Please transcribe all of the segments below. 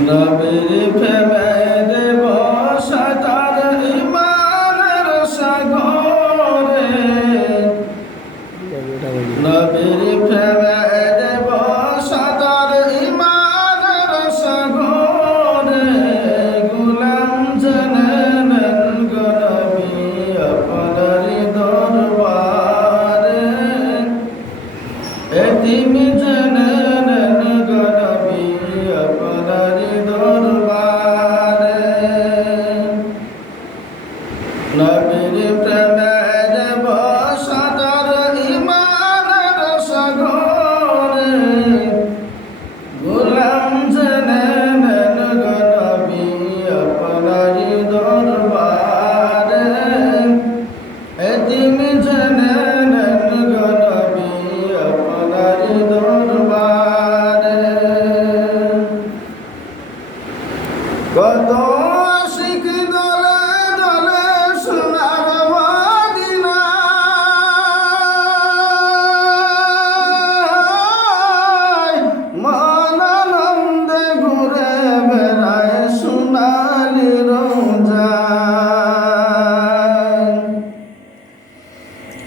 নবীর প্রেমে দেব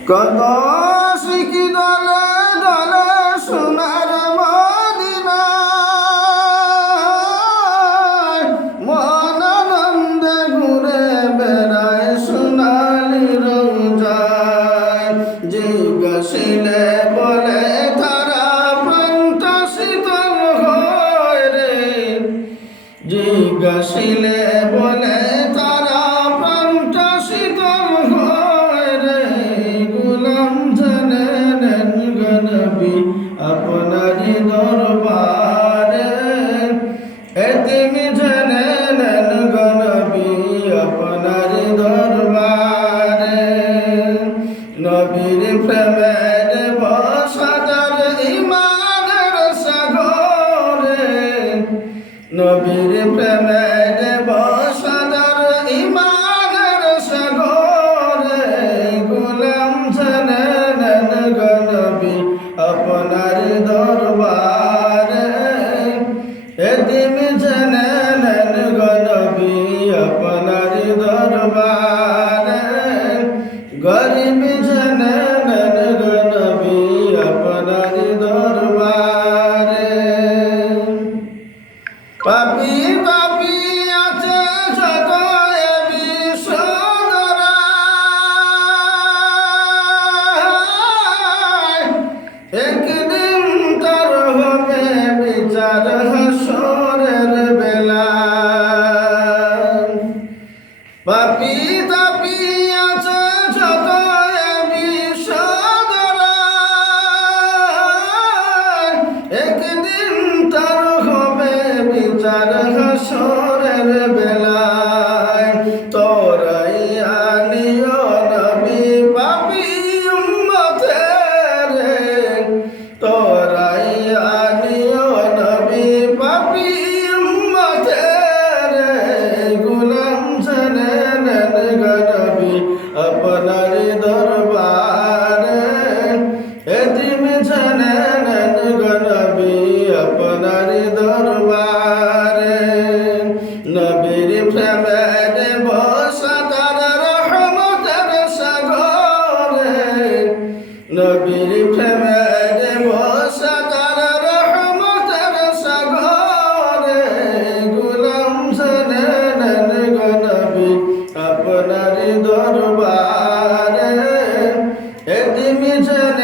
কত শিখি দলে দলে সোনার মদিনা। মন আনন্দে ঘুরে বেড়ায় সোনালি রোজায়। জিজ্ঞাসিলে বলে তারা শীতল হয় রে। জিজ্ঞাসিলে বলে দরবারে এতিমি জানেন গনবি আপনারি দরবারে। নবীর প্রেমের বসাদার ইমানের নবীর গরিব জানেন গনবি আপনার দরবারে। পাপি পাপি বিচার হাসরের বেলায় তোরাই আনিও নবী পাপি উম্মতের। তোরাই আনিও নবী পাপি উম্মতের। গুলাম জানেন গনবী আপনার দরবারে। এতিম জানেন গনবী আপনার দরবারে। নবীর প্রেমের বসা তার রহমতের সাগরে গুলাম জানে নেন গনবী আপনার দরবারে। এদিমি জানে